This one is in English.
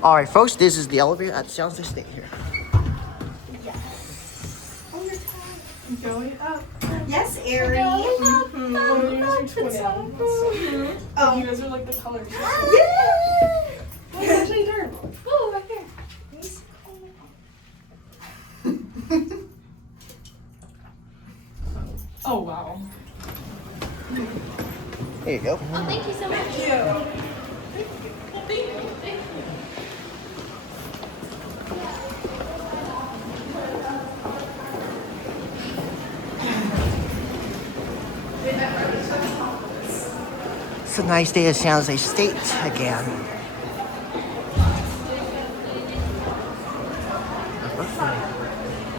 All right, folks, this is the elevator at San Jose State here. Going up. Yes, Ari. Oh, you guys are twins. Oh. You guys are like the colors. Yay! Oh, it's actually turn. Oh, right here. Oh, wow. There you go. Oh, thank you so much. Thank you. Thank you. Thank you. It's a nice day at San Jose State again.